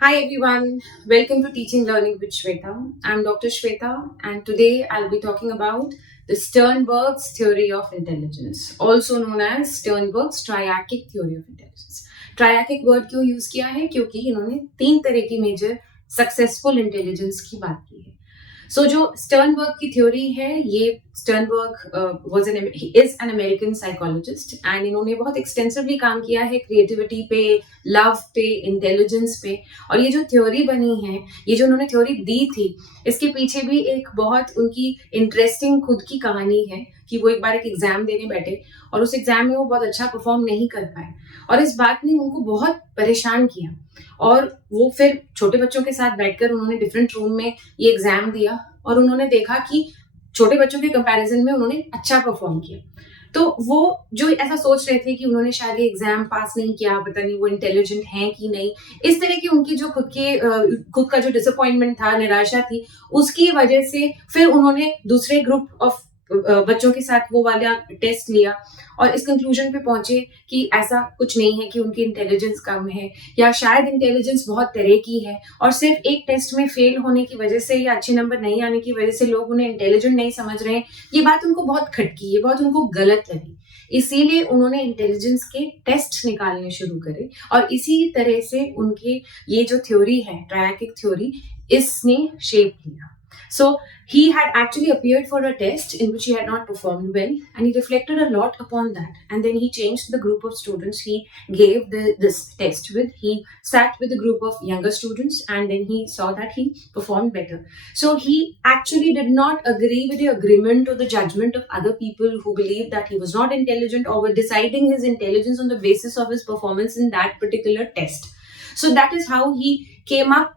Hi everyone, welcome to Teaching Learning with Shweta. I'm Dr. Shweta and today I'll be talking about the Sternberg's theory of intelligence, also known as Sternberg's triarchic theory of intelligence. Triarchic word क्यों use किया है? क्योंकि इन्होंने तीन तरह की major successful intelligence की बात की है. जो स्टर्नबर्ग की थ्योरी है, ये Sternberg is an American psychologist and इन्होंने बहुत एक्सटेंसिवली काम किया है क्रिएटिविटी पे, लव पे, इंटेलिजेंस पे. और ये जो थ्योरी बनी है, ये जो उन्होंने थ्योरी दी थी, इसके पीछे भी एक बहुत उनकी इंटरेस्टिंग खुद की कहानी है कि वो एक बार एक एग्जाम देने बैठे और उस एग्जाम में वो बहुत अच्छा परफॉर्म नहीं कर पाए और इस बात ने उनको बहुत परेशान किया. और वो फिर छोटे बच्चों के साथ बैठकर उन्होंने डिफरेंट रूम में ये एग्जाम दिया और उन्होंने देखा कि छोटे बच्चों के कंपैरिजन में उन्होंने अच्छा परफॉर्म किया. तो वो जो ऐसा सोच रहे थे कि उन्होंने शायद एग्जाम पास नहीं किया, पता नहीं वो इंटेलिजेंट हैं कि नहीं, इस तरह की उनकी जो खुद का जो डिसअपॉइंटमेंट था, निराशा थी, उसकी वजह से फिर उन्होंने दूसरे ग्रुप ऑफ बच्चों के साथ वो वाला टेस्ट लिया और इस कंक्लूजन पे पहुंचे कि ऐसा कुछ नहीं है कि उनकी इंटेलिजेंस कम है या शायद इंटेलिजेंस बहुत तरह की है और सिर्फ एक टेस्ट में फेल होने की वजह से या अच्छे नंबर नहीं आने की वजह से लोग उन्हें इंटेलिजेंट नहीं समझ रहे हैं. ये बात उनको बहुत खटकी, ये बहुत उनको गलत लगी. इसीलिए उन्होंने इंटेलिजेंस के टेस्ट निकालने शुरू करे और इसी तरह से उनके ये जो थ्योरी है, ट्रायर्किक थ्योरी, इसने शेप लिया. So he had actually appeared for a test in which he had not performed well, and he reflected a lot upon that. And then he changed the group of students he gave this test with. He sat with a group of younger students, and then he saw that he performed better. So he actually did not agree with the agreement or the judgment of other people who believed that he was not intelligent or were deciding his intelligence on the basis of his performance in that particular test. So that is how he came up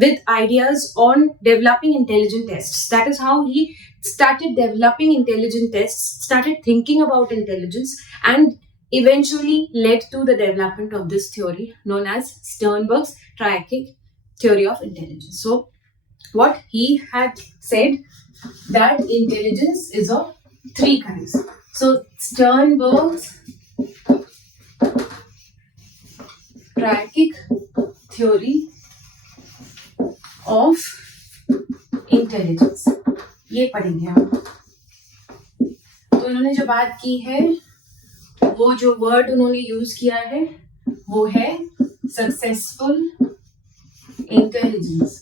with ideas on developing intelligent tests. That is how he started developing intelligent tests, started thinking about intelligence, and eventually led to the development of this theory known as Sternberg's triarchic theory of intelligence. So what he had said that intelligence is of three kinds. So Sternberg's triarchic theory of intelligence, ये पढ़ेंगे हम. तो इन्होंने जो बात की है, वो जो वर्ड उन्होंने यूज किया है वो है successful intelligence.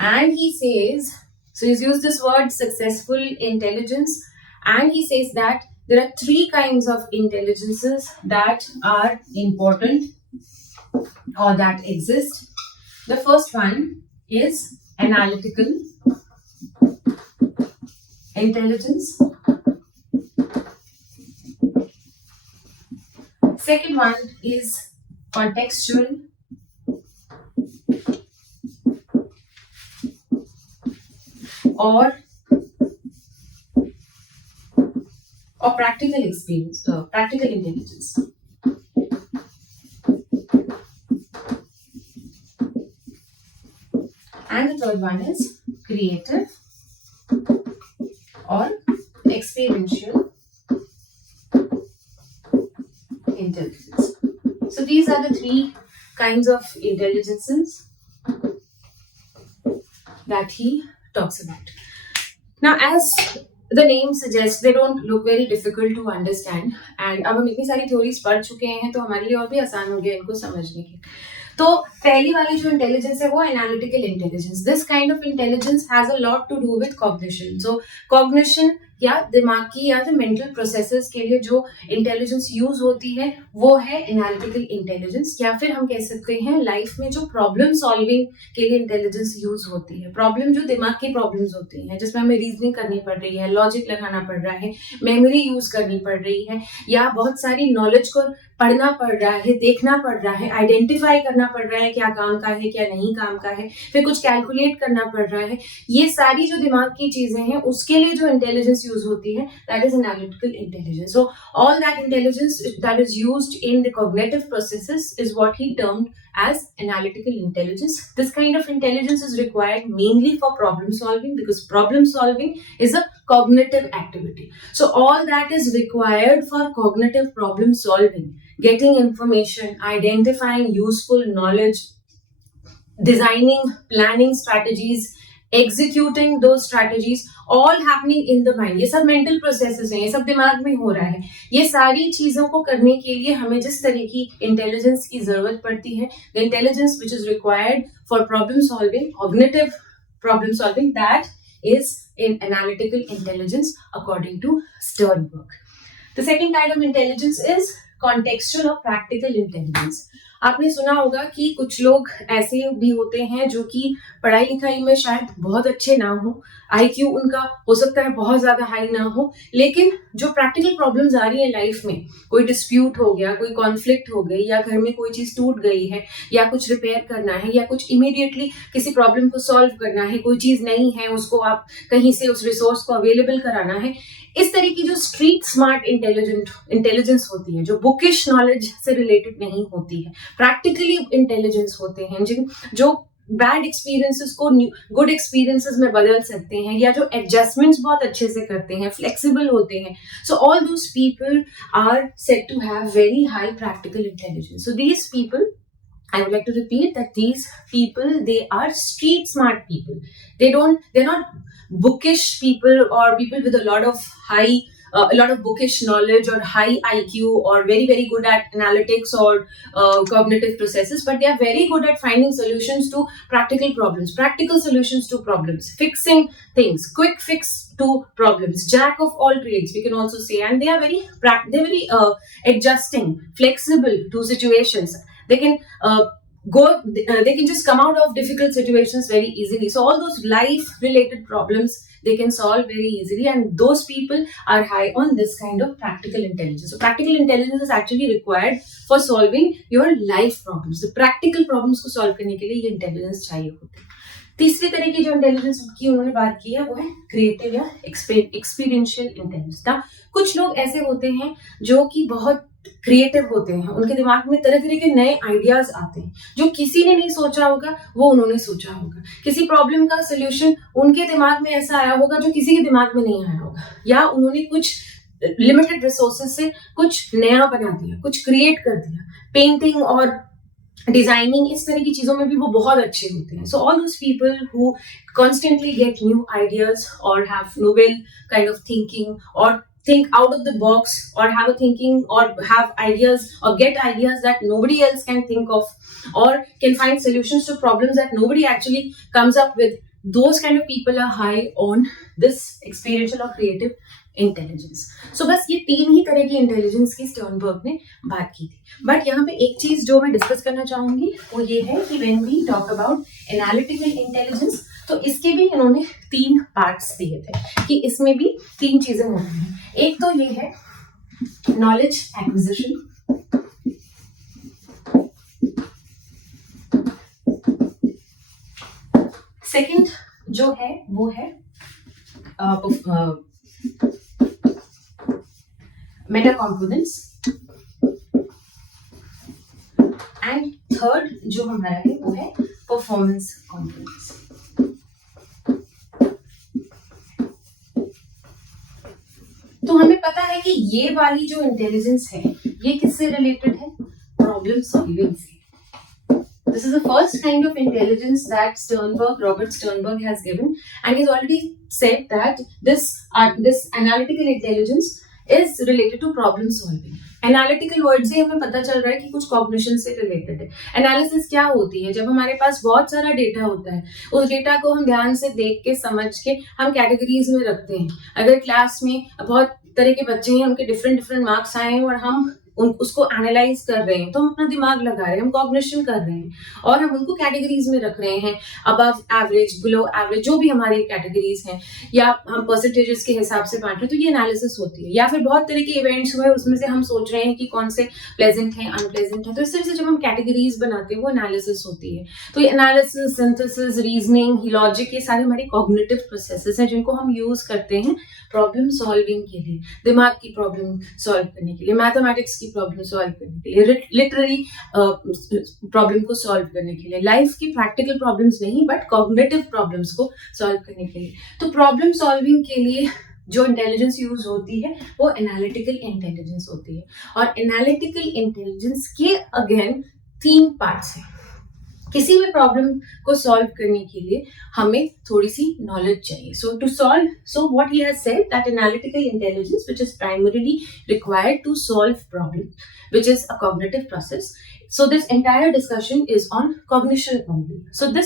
And he says, so he's used this word successful intelligence, and he says that there are three kinds of intelligences that are important or that exist. The first one is analytical intelligence. Second one is contextual or practical experience, practical intelligence. And the third one is creative or experiential intelligence. So these are the three kinds of intelligences that he talks about. Now, as the name suggests, they don't look very difficult to understand. And अब हम इतनी सारी theories पढ़ चुके हैं तो हमारे लिए और भी आसान हो गया इनको समझने के. तो पहली वाली जो इंटेलिजेंस है वो analytical intelligence. This kind of intelligence has a lot to do with cognition. So cognition या दिमाग की या जो मेंटल प्रोसेसेस के लिए जो इंटेलिजेंस यूज होती है वो है एनालिटिकल इंटेलिजेंस. या फिर हम कह सकते हैं लाइफ में जो प्रॉब्लम सॉल्विंग के लिए इंटेलिजेंस यूज होती है. प्रॉब्लम जो दिमाग की प्रॉब्लम्स होती हैं जिसमें हमें रीजनिंग करनी पड़ रही है, लॉजिक लगाना पड़ रहा है, मेमोरी यूज करनी पड़ रही है, या बहुत सारी नॉलेज को पढ़ना पड़ रहा है, देखना पड़ रहा है, आइडेंटिफाई करना पड़ रहा है क्या काम का है क्या नहीं काम का है, फिर कुछ कैलकुलेट करना पड़ रहा है. ये सारी जो दिमाग की चीजें हैं उसके लिए जो इंटेलिजेंस यूज होती है, that is analytical intelligence. So all that intelligence that is used in the cognitive processes is what he termed as analytical intelligence. This kind of intelligence is required mainly for problem solving, because problem solving is a cognitive activity. So all that is required for cognitive problem solving, getting information, identifying useful knowledge, designing, planning strategies, executing those strategies, all happening in the mind. ये सब mental processes हैं, ये सब दिमाग में हो रहा है. ये सारी चीजों को करने के लिए हमें जिस तरह की इंटेलिजेंस की जरूरत पड़ती है, the intelligence which is required for problem solving, cognitive problem solving, that is in analytical intelligence according to Sternberg. The second kind of intelligence is contextual or practical intelligence. आपने सुना होगा कि कुछ लोग ऐसे भी होते हैं जो कि पढ़ाई लिखाई में शायद बहुत अच्छे ना हो, आईक्यू उनका हो सकता है बहुत ज्यादा हाई ना हो, लेकिन जो प्रैक्टिकल प्रॉब्लम्स आ रही है लाइफ में, कोई डिस्प्यूट हो गया, कोई कॉन्फ्लिक्ट हो गई, या घर में कोई चीज टूट गई है, या कुछ रिपेयर करना है, या कुछ इमीडिएटली किसी प्रॉब्लम को सॉल्व करना है, कोई चीज नहीं है, उसको आप कहीं से उस रिसोर्स को अवेलेबल कराना है, इस तरह की जो स्ट्रीट स्मार्ट इंटेलिजेंस होती है, जो बुकिश नॉलेज से रिलेटेड नहीं होती है, प्रैक्टिकली इंटेलिजेंस होते हैं, जो बैड एक्सपीरियंसेस को गुड एक्सपीरियंसेस में बदल सकते हैं, या जो एडजस्टमेंट्स बहुत अच्छे से करते हैं, फ्लेक्सिबल होते हैं. So all those people are said to have very high practical intelligence. So these people, I would like to repeat that these people, they are street smart people. They're not bookish people or people with a lot of bookish knowledge or high IQ or very, very good at analytics or cognitive processes, but they are very good at finding solutions to practical problems, practical solutions to problems, fixing things, quick fix to problems, jack of all trades, we can also say, and they are very adjusting, flexible to situations. They can they can just come out of difficult situations very easily. So all those life related problems they can solve very easily, and those people are high on this kind of practical intelligence. So practical intelligence is actually required for solving your life problems. The practical problems को solve करने के लिए ये intelligence चाहिए होती है. तीसरी तरह की जो इंटेलिजेंस की उन्होंने बात की है वो है क्रिएटिव या एक्सपीरियंशियल इंटेलिजेंस. कुछ लोग ऐसे होते हैं जो कि बहुत क्रिएटिव होते हैं, उनके दिमाग में तरह तरह के नए आइडियाज आते हैं, जो किसी ने नहीं सोचा होगा वो उन्होंने सोचा होगा. किसी प्रॉब्लम का सोल्यूशन उनके दिमाग में ऐसा आया होगा जो किसी के दिमाग में नहीं आया होगा, या उन्होंने कुछ लिमिटेड रिसोर्सेज से कुछ नया बना दिया, कुछ क्रिएट कर दिया. पेंटिंग और डिजाइनिंग, इस तरह की चीजों में भी वो बहुत अच्छे होते हैं. So all those people who constantly get new ideas और have novel kind of thinking, or think out of the box, or have a thinking, or have ideas, or get ideas that nobody else can think of, or can find solutions to problems that nobody actually comes up with. Those kind of people are high on this experiential or creative intelligence. So बस ये तीन ही तरह की intelligence की Sternberg ने बात की थी. बट यहाँ पे एक चीज जो मैं डिस्कस करना चाहूंगी वो ये है कि when we talk about analytical intelligence, तो इसके भी इन्होंने तीन पार्ट्स दिए थे कि इसमें भी तीन चीजें होती हैं. एक तो ये है नॉलेज एक्विजिशन, सेकंड जो है वो है मेटा कॉम्पोनेंट्स, एंड थर्ड जो हमारा है वो है परफॉर्मेंस कॉम्पोनेंट्स. तो हमें पता है कि ये वाली जो इंटेलिजेंस है ये किससे रिलेटेड है? प्रॉब्लम सॉल्विंग से. This is the first kind of intelligence that Robert Sternberg has given, and he's already said that this analytical intelligence is related to problem solving. Analytical word से हमें पता चल रहा है कि कुछ cognition से related है. Analysis क्या होती है? जब हमारे पास बहुत सारा डेटा होता है, उस डेटा को हम ध्यान से देख के समझ के हम कैटेगरीज में रखते हैं. अगर क्लास में बहुत तरह के बच्चे हैं, उनके डिफरेंट मार्क्स आए हैं और हम उसको एनालाइज कर रहे हैं, तो हम अपना दिमाग लगा रहे हैं, हम कॉग्निशन कर रहे हैं और हम उनको कैटेगरीज में रख रहे हैं, अबव एवरेज, बिलो एवरेज, जो भी हमारी कैटेगरीज हैं, या हम परसेंटेजेस के हिसाब से बांट रहे हैं, तो ये एनालिसिस होती है। या फिर बहुत तरह के इवेंट्स हुए, उसमें से हम सोच रहे हैं कि कौन से प्लेजेंट है, अनप्लेजेंट है, तो इस तरह से जब हम कैटेगरीज बनाते हैं वो एनालिसिस होती है। तो ये एनालिसिस, सिंथेसिस, रीजनिंग, लॉजिक, ये सारे हमारे कॉग्निटिव प्रोसेसेस हैं जिनको हम यूज करते हैं प्रॉब्लम सॉल्विंग के लिए, दिमाग की प्रॉब्लम सॉल्व करने के लिए, मैथमेटिक्स की प्रॉब्लम सॉल्व करने के लिए, लिटरेरी प्रॉब्लम को सॉल्व करने के लिए, लाइफ की प्रैक्टिकल प्रॉब्लम्स नहीं बट कॉग्निटिव प्रॉब्लम्स को सॉल्व करने के लिए। तो प्रॉब्लम सॉल्विंग के लिए जो इंटेलिजेंस यूज होती है वो एनालिटिकल इंटेलिजेंस होती है। और एनालिटिकल इंटेलिजेंस के अगेन 3 पार्ट्स हैं। किसी भी प्रॉब्लम को सॉल्व करने के लिए हमें थोड़ी सी नॉलेज चाहिए। So what he has said that analytical intelligence which is primarily required to solve problem which is a cognitive process. So this entire discussion is on cognition only. So the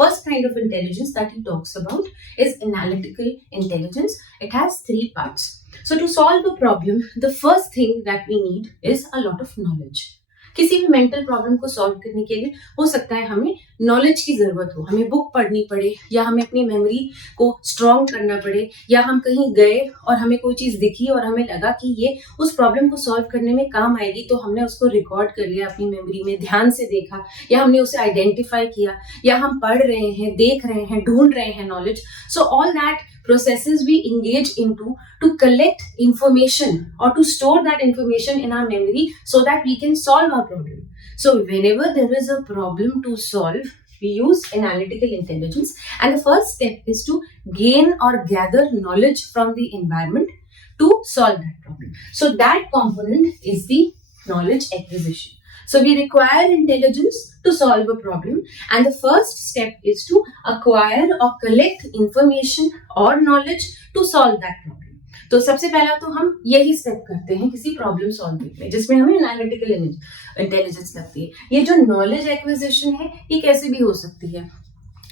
first kind of intelligence that he talks about is analytical intelligence. It has 3 parts. So to solve a problem, the first thing that we need is a lot of knowledge. किसी भी mental problem को solve करने के लिए हो सकता है हमें नॉलेज की जरूरत हो, हमें बुक पढ़नी पड़े, या हमें अपनी मेमोरी को स्ट्रॉन्ग करना पड़े, या हम कहीं गए और हमें कोई चीज दिखी और हमें लगा कि ये उस प्रॉब्लम को सॉल्व करने में काम आएगी, तो हमने उसको रिकॉर्ड कर लिया अपनी मेमोरी में, ध्यान से देखा, या हमने उसे आइडेंटिफाई किया, या हम पढ़ रहे हैं, देख रहे हैं, ढूंढ रहे हैं knowledge. So all that processes we engage into to collect information or to store that information in our memory so that we can solve our problem. So whenever there is a problem to solve, we use analytical intelligence, and the first step is to gain or gather knowledge from the environment to solve that problem. So that component is the knowledge acquisition. So we require intelligence to solve a problem, and the first step is to acquire or collect information or knowledge to solve that problem. तो सबसे पहला तो हम यही step करते हैं किसी problem solving में, जिसमें हमें एनालिटिकल इंटेलिजेंस लगती है. ये जो नॉलेज एक्विजिशन है ये कैसे भी हो सकती है.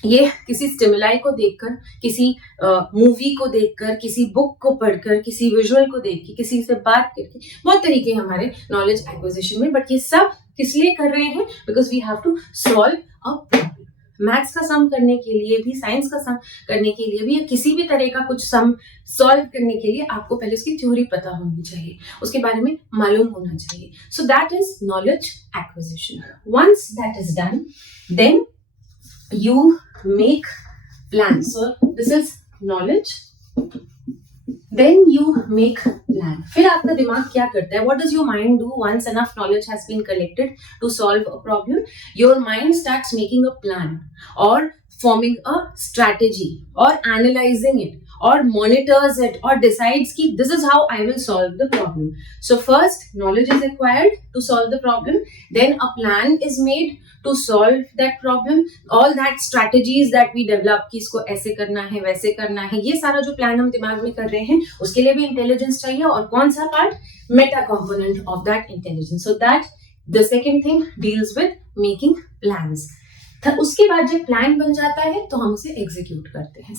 ये किसी स्टिमुलाई को देखकर, किसी मूवी को देखकर, किसी बुक को पढ़कर, किसी विजुअल को देख के, किसी से बात करके, बहुत तरीके हैं हमारे नॉलेज एक्विजिशन में. बट ये सब किस लिए कर रहे हैं? Because we have to solve a problem. Maths का सम करने के लिए भी, साइंस का सम करने के लिए भी, या किसी भी तरह का कुछ सम सॉल्व करने के लिए आपको पहले उसकी थ्योरी पता होनी चाहिए, उसके बारे में मालूम होना चाहिए. So that is knowledge acquisition. Once that is done, then you make plans. So this is knowledge. Then you make plan. फिर आपका दिमाग क्या करता है? What does your mind do once enough knowledge has been collected to solve a problem? Your mind starts making a plan or forming a strategy or analyzing it or monitors it or decides कि this is how I will solve the problem. So first knowledge is acquired to solve the problem. Then a plan is made to solve that problem. All that strategies that we develop कि इसको ऐसे करना है, वैसे करना है, ये सारा जो प्लान हम दिमाग में कर रहे हैं उसके लिए भी इंटेलिजेंस चाहिए. और कौन सा part? Meta component of that intelligence. So that the second thing deals with making plans. उसके बाद जब प्लान बन जाता है तो हम उसे एग्जीक्यूट करते हैं.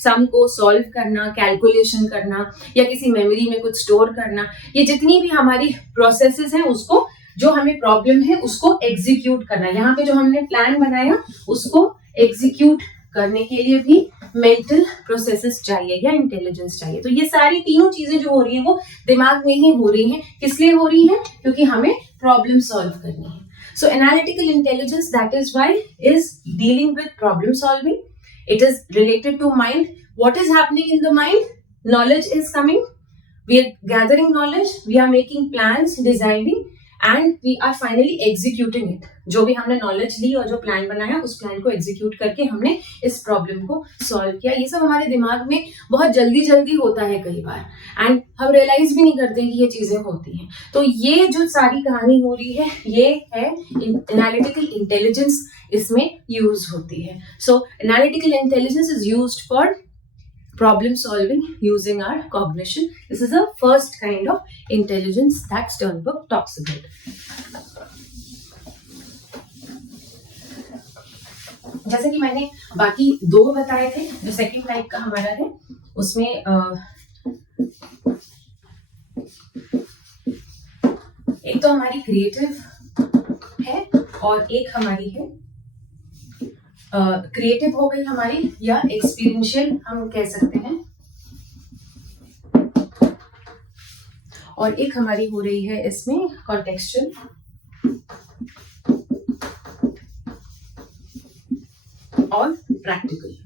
सम को सॉल्व करना, कैलकुलेशन करना, या किसी मेमोरी में कुछ स्टोर करना, ये जितनी भी हमारी प्रोसेसेस हैं उसको, जो हमें प्रॉब्लम है उसको एग्जीक्यूट करना. यहाँ पे जो हमने प्लान बनाया उसको एग्जीक्यूट करने के लिए भी मेंटल प्रोसेसेस चाहिए या इंटेलिजेंस चाहिए. तो ये सारी तीनों चीजें जो हो रही हैं वो दिमाग में ही हो रही हैं. किस लिए हो रही हैं? क्योंकि हमें प्रॉब्लम सॉल्व करनी है. So analytical intelligence, that is why, is dealing with problem solving. It is related to mind. What is happening in the mind? Knowledge is coming. We are gathering knowledge. We are making plans, designing, and we are finally executing it. जो भी हमने knowledge ली और जो plan बनाया उस plan को execute करके हमने इस प्रॉब्लम को सॉल्व किया. ये सब हमारे दिमाग में बहुत जल्दी जल्दी होता है कई बार, एंड हम रियलाइज भी नहीं करते हैं कि ये चीजें होती हैं. तो ये जो सारी कहानी हो रही है ये है एनालिटिकल इंटेलिजेंस, इसमें यूज होती है. So analytical intelligence is used for problem solving using our cognition. This is the first kind of intelligence that Sternberg talks about. जैसे कि मैंने बाकी 2 बताए थे, जो सेकंड टाइप का हमारा है उसमें एक तो हमारी क्रिएटिव है और एक हमारी है क्रिएटिव हो गई हमारी, या एक्सपीरियंशियल हम कह सकते हैं, और एक हमारी हो रही है इसमें कॉन्टेक्सचुअल और प्रैक्टिकल।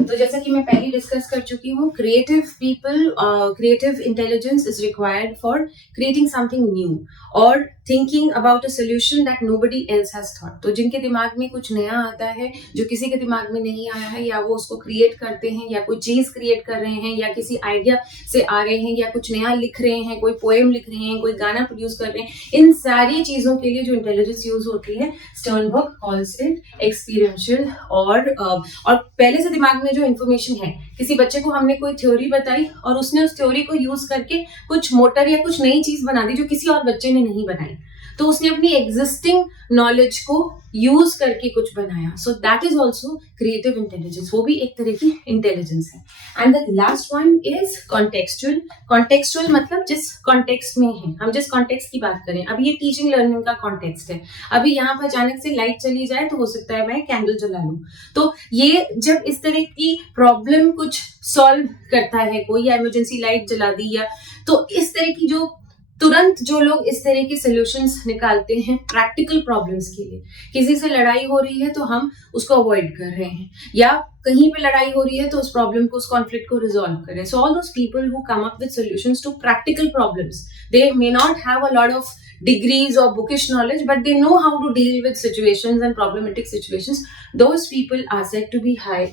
तो जैसा कि मैं पहले डिस्कस कर चुकी हूँ, creative intelligence is required for creating something new और thinking about a solution that nobody else has thought. तो जिनके दिमाग में कुछ नया आता है जो किसी के दिमाग में नहीं आया है, या वो उसको क्रिएट करते हैं, या कोई चीज क्रिएट कर रहे हैं, या किसी आइडिया से आ रहे हैं, या कुछ नया लिख रहे हैं, कोई पोएम लिख रहे हैं, कोई गाना प्रोड्यूस कर रहे हैं, इन सारी चीजों के लिए जो इंटेलिजेंस यूज होती है, स्टर्नबर्ग कॉल्स इट एक्सपीरियंशियल। और पहले से दिमाग में जो इन्फॉर्मेशन है, किसी बच्चे को हमने कोई थ्योरी बताई और उसने उस थ्योरी को यूज करके कुछ मोटर या कुछ नई चीज बना दी जो किसी और बच्चे ने नहीं बनाई, तो उसने अपनी एग्जिस्टिंग नॉलेज को यूज करके कुछ बनाया। सो that is also creative intelligence, वो भी एक तरह की इंटेलिजेंस है। And the last one is contextual. Contextual मतलब जिस कॉन्टेक्स्ट में है, हम जिस कॉन्टेक्स्ट की बात करें, अभी ये टीचिंग लर्निंग का कॉन्टेक्स्ट है, अभी यहाँ पर अचानक से लाइट चली जाए तो हो सकता है मैं कैंडल जला लूं, तो ये जब इस तरह की प्रॉब्लम कुछ सॉल्व करता है कोई, या इमरजेंसी लाइट जला दी, या तो इस तरह की जो तुरंत जो लोग इस तरह के सॉल्यूशंस निकालते हैं प्रैक्टिकल प्रॉब्लम्स के लिए, किसी से लड़ाई हो रही है तो हम उसको अवॉइड कर रहे हैं, या कहीं पे लड़ाई हो रही है तो उस प्रॉब्लम को, उस कॉन्फ्लिक्ट को रिजॉल्व करें। So all those people who come up with solutions to practical problems, they may not have a lot of degrees or bookish knowledge, but they know how to deal with situations and problematic situations. Those people are said to be high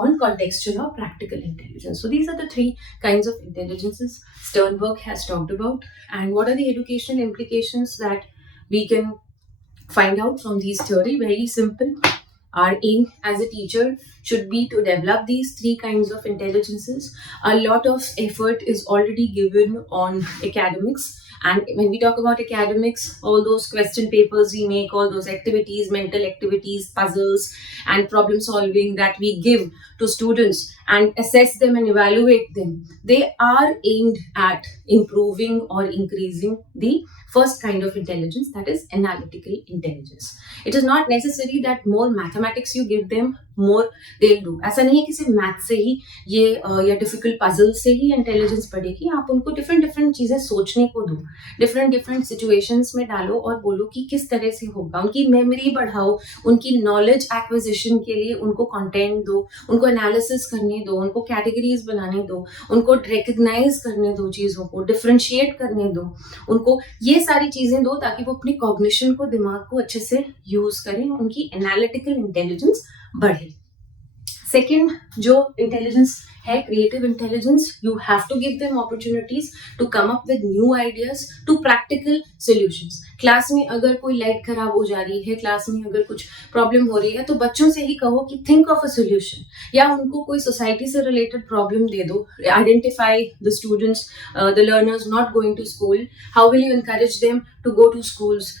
on contextual or practical intelligence. So these are the three kinds of intelligences Sternberg has talked about. And what are the educational implications that we can find out from these theory? Very simple. Our aim as a teacher should be to develop these three kinds of intelligences. A lot of effort is already given on academics. And when we talk about academics, all those question papers we make, all those activities, mental activities, puzzles, and problem solving that we give to students and assess them and evaluate them, they are aimed at improving or increasing the first kind of intelligence, that is analytical intelligence. It is not necessary that more mathematics you give them, more they'll do. ऐसा नहीं है कि सिर्फ math से ही ये या difficult puzzle से ही intelligence बढ़ेगी। आप उनको डिफरेंट डिफरेंट चीजें सोचने को दो, डिफरेंट डिफरेंट सिचुएशंस में डालो और बोलो कि किस तरह से होगा। उनकी मेमोरी बढ़ाओ, उनकी नॉलेज एक्विजिशन के लिए उनको कंटेंट दो, उनको एनालिसिस करने दो, उनको कैटेगरीज बनाने दो, उनको रिकग्नाइज करने दो, चीजों को डिफरेंशिएट करने दो, उनको ये सारी चीजें दो ताकि वो अपनी कॉग्निशन को, दिमाग को अच्छे से यूज करें, उनकी एनालिटिकल इंटेलिजेंस बढ़े। सेकेंड जो इंटेलिजेंस है creative intelligence, you have to give them opportunities to come up with new ideas to practical solutions. Class में अगर कोई लाइट खराब हो जा रही है, क्लास में अगर कुछ प्रॉब्लम हो रही है, तो बच्चों से ही कहो कि थिंक ऑफ अ सॉल्यूशन, या उनको कोई सोसाइटी से रिलेटेड प्रॉब्लम दे दो। Identify the students, the learners not going to school, how will you encourage them to go to schools,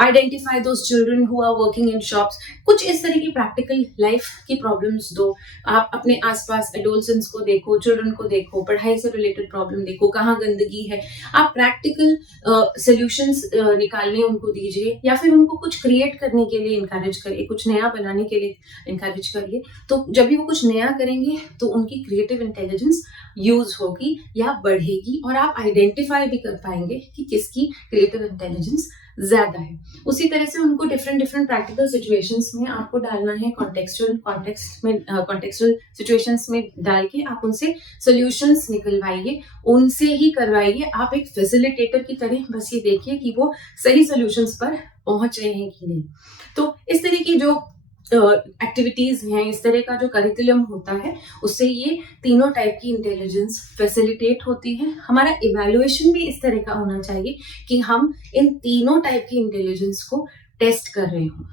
identify those children who are working in shops. कुछ इस तरह की प्रैक्टिकल लाइफ की problems दो। आप अपने आसपास एडोलसेंस को देखो, चिल्ड्रन को देखो, पढ़ाई से रिलेटेड प्रॉब्लम देखो, कहाँ गंदगी है, आप प्रैक्टिकल सॉल्यूशंस निकालने उनको दीजिए, या फिर उनको कुछ क्रिएट करने के लिए इनकरेज करिए, कुछ नया बनाने के लिए इनकरेज करिए। तो जब भी वो कुछ नया करेंगे तो उनकी क्रिएटिव इंटेलिजेंस यूज होगी या बढ़ेगी, और आप आइडेंटिफाई भी कर पाएंगे कि किसकी क्रिएटिव इंटेलिजेंस ज्यादा है। उसी तरह से उनको डिफरेंट डिफरेंट प्रैक्टिकल सिचुएशंस में आपको डालना है, कॉन्टेक्सचुअल सिचुएशंस में डाल के आप उनसे सॉल्यूशंस निकलवाइए, उनसे ही करवाइए। आप एक फैसिलिटेटर की तरह बस ये देखिए कि वो सही सॉल्यूशंस पर पहुंच रहे हैं कि नहीं। तो इस तरह की जो एक्टिविटीज हैं, इस तरह का जो करिकुलम होता है, उससे ये तीनों टाइप की इंटेलिजेंस फैसिलिटेट होती है। हमारा इवैल्यूएशन भी इस तरह का होना चाहिए कि हम इन तीनों टाइप की इंटेलिजेंस को टेस्ट कर रहे हो,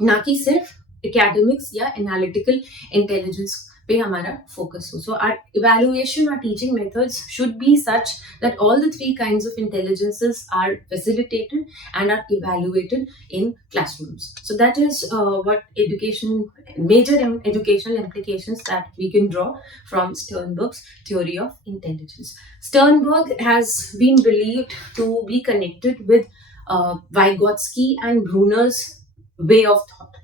ना कि सिर्फ एकेडमिक्स या एनालिटिकल इंटेलिजेंस पे हमारा फोकस हो. So our evaluation, our teaching methods should be such that all the three kinds of intelligences are facilitated and are evaluated in classrooms. So that is what major educational implications that we can draw from Sternberg's theory of intelligence. Sternberg has been believed to be connected with Vygotsky and Bruner's way of thought.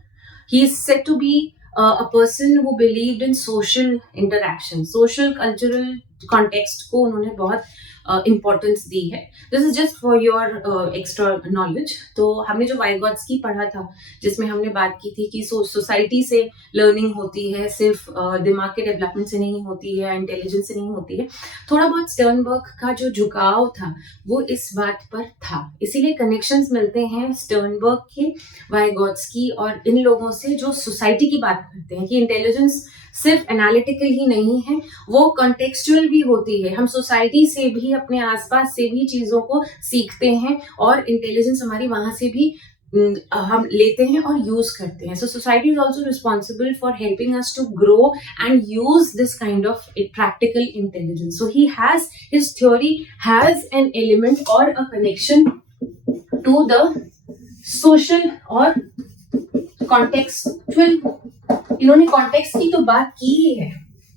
He is said to be a person who believed in social interaction, social cultural context को उन्होंने बहुत importance दी है. This is just for your extra knowledge. तो हमने जो वाइगॉट्स्की पढ़ा था, जिसमें हमने बात की थी कि सोसाइटी से लर्निंग होती है, सिर्फ दिमाग के डेवलपमेंट से नहीं होती है, इंटेलिजेंस से नहीं होती है. थोड़ा बहुत स्टर्नबर्ग का जो झुकाव था वो इस बात पर था. इसीलिए कनेक्शंस मिलते हैं स्टर्नबर्ग के, वाइगॉट्स्की और इन लोगों से जो सोसाइटी की बात करते हैं कि इंटेलिजेंस सिर्फ एनालिटिकल ही नहीं है, वो कॉन्टेक्सचुअल भी होती है. हम सोसाइटी से भी, अपने आसपास से भी चीजों को सीखते हैं और इंटेलिजेंस हमारी वहां से भी हम लेते हैं और यूज करते हैं. So society is also responsible for helping us to grow and use this kind of practical intelligence. So he has, his theory has an element or a connection to the social or contextual. इन्होंने context की तो बात की ही है,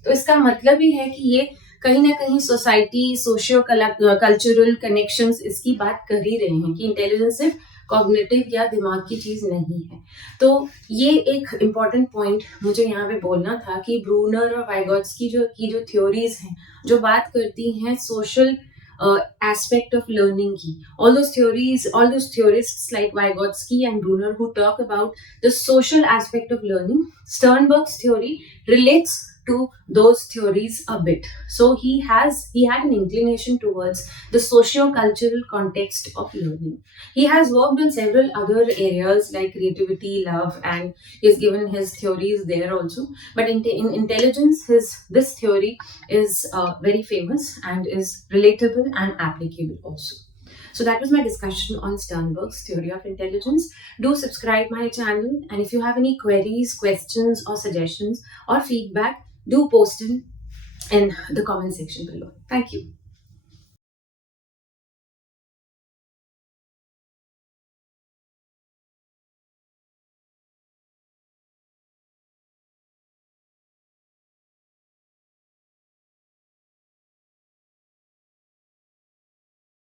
तो इसका मतलब ही है कि ये कहीं ना कहीं सोसाइटी, सोशियो कल्चरल कनेक्शंस इसकी बात कर ही रहे हैं कि इंटेलिजेंस सिर्फ कॉग्निटिव या दिमाग की चीज नहीं है. तो ये एक इम्पॉर्टेंट पॉइंट मुझे यहाँ पे बोलना था कि ब्रूनर और वाइगॉट्स्की की जो थ्योरीज हैं, जो बात करती हैं social aspect of learning ki. All those theorists like Vygotsky and Brunner who talk about the social aspect of learning, Sternberg's theory relates to those theories a bit. So he had an inclination towards the socio-cultural context of learning. He has worked on several other areas like creativity, love, and he has given his theories there also. But in intelligence, this theory is very famous and is relatable and applicable also. So that was my discussion on Sternberg's theory of intelligence. Do subscribe my channel, and if you have any queries, questions or suggestions or feedback, do post in the comment section below. Thank you.